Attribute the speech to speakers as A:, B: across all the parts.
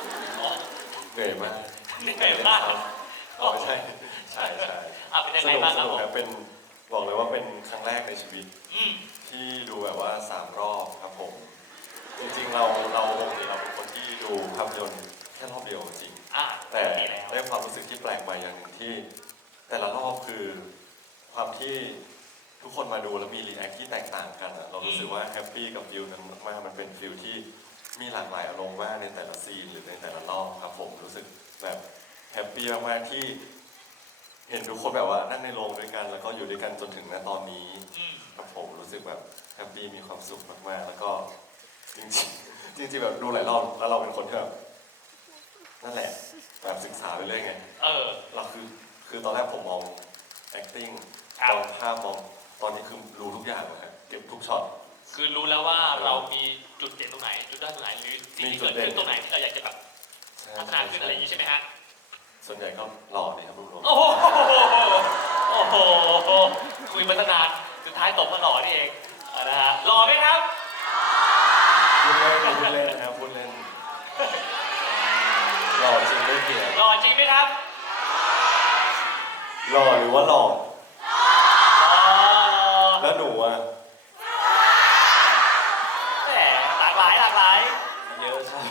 A: เหนื่อยมาก
B: เหนื่อยมาก
A: ไม่ใช่ใช่
B: เป็นยัง
A: ส
B: ไง
A: นุก
B: บ้าง
A: ส
B: ครับ
A: นุก
B: ผม
A: ครับเป็นบอกเลยว่าเป็นครั้งแรกในชีวิต
B: อืม
A: ที่ดูแบบว่า3 รอบครับผมจริงๆเราปกติเราเป็นคนที่ดูภาพยนตร์แค่รอบเดียวจริง แต่
B: ดีแล้ว
A: ได้ความรู้สึกที่แปลกใหม่อย่างหนึ่งที่ แต่ละรอบคือความที่ทุกคนมาดูแล้วมีรีแอคที่แตกต่างกันอะเรารู้สึกว่าแฮปปี้กับฟิลนั้นมากๆมันเป็นฟิลที่มีหลากหลายอารมณ์มากในแต่ละซีนหรือในแต่ละรอบครับผมรู้สึกแบบแฮปปี้มากๆที่เห็นทุกคนแบบว่านั่งในโรงด้วยกันแล้วก็อยู่ด้วยกันจนถึงณตอนนี้ครับผมรู้สึกแบบแฮปปี้มีความสุขมากๆแล้วก็จริงๆแบบดูหลายรอบแล้วเราเป็นคนที่แบบนั่นแหละแบบศึกษาไปเรื่อยไงเราคือตอนแรกผมมอง acting มองภาพมองตอนนี้คือรู้ทุกอย่างเลยครับเก็บทุกช็อต
B: คือรู้แล้วว่าเรามีจุดเด่นตรงไหนจุดด้อยตรงไหนหรือสิ่งที่เกิดขึ้นตรงไหนที่เราอยากจะแบบพัฒนาขึ้นอะไรอย่างนี้ใช่ไหมฮะ
A: ส่วนใหญ่ก็หล่อดีครับลูกๆ
B: โอ้โหคุยมาตั้งนานสุดท้ายตบมาหล่อนี่เองนะฮะหล่อไหมครับ
A: พูดเล่นนะครับพูดเล่นหล่อจริงได้เกียรติ
B: หล่อจริงไหมครับ
A: หล่อหรือว่าหล่อ
B: หล่อ
A: แล้วหนูอ่ะ
B: แหมหลากหลาย
A: เยอะใช่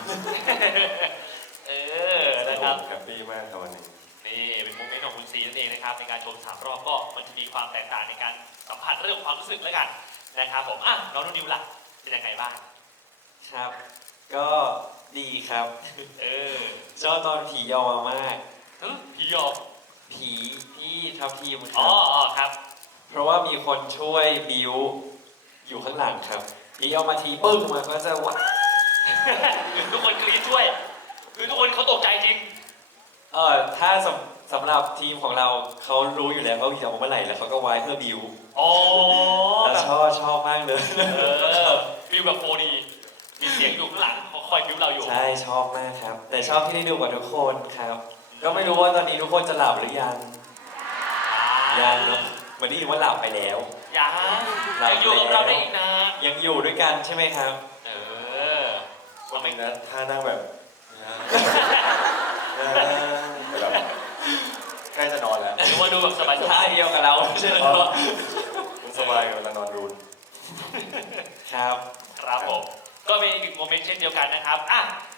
B: นะครับ
A: แฮปปี้มากครับวันนี้
B: นี่เป็นโมเมนต์ของคุณซีนั่นเองนะครับในการชม3 รอบก็มันจะมีความแตกต่างในการสัมผัสเรื่องของความรู้สึกแล้วกันนะครับผมน้องนุ่นนิวล่ะเป็นยังไงบ้าง
C: ครับ ก็ดีครับชอบตอนผียอมมาก
B: ผีหยอก
C: ผีที่ทับทีมค
B: อ๋
C: รั
B: อบ ครับ
C: เพราะว่ามีคนช่วยบิวอยู่ข้างหลังครับผียอมมาทีปึ้งมาก็จะว่า
B: ทุกคนกรี๊ดช่วยคือทุกคนเขาตกใจจริง
C: ถ้าสำหรับทีมของเราเขารู้อยู่แล้วว่าผียอมเมื่อไหร่แล้วเขาก็ไว้เพื่อบิว
B: อ๋อ
C: แล้วชอบมากเลย
B: ฟิลแบบโฟดีมีเสียงอยู่ข้างหลังเขาคอยบิวเราอยู่
C: ใช่ชอบมากครับ แต่ชอบที่ได้ดูกับทุกคนครับ ก็ไม่รู้ว่าตอนนี้ทุกคนจะหลับหรือยังยังเนอะเหมือนได้ยินว่าหลับไปแล้ว
B: ยังอยู่กับเราได้อีกนะ
C: ยังอยู่ด้วยกันใช่ไหมครับ
A: ก็ไม่นะท่านั่งแบบแบบใกล้จะนอนแล้ว
B: หรือว่าดูแบบสบาย
C: ท่าเดียวกับเราใช่ไหมครับ
A: มันสบายเวลานอนรูน
C: ครับ
B: ครับผมก็เป็นอีกโมเมนต์เช่นเดียวกันนะครับ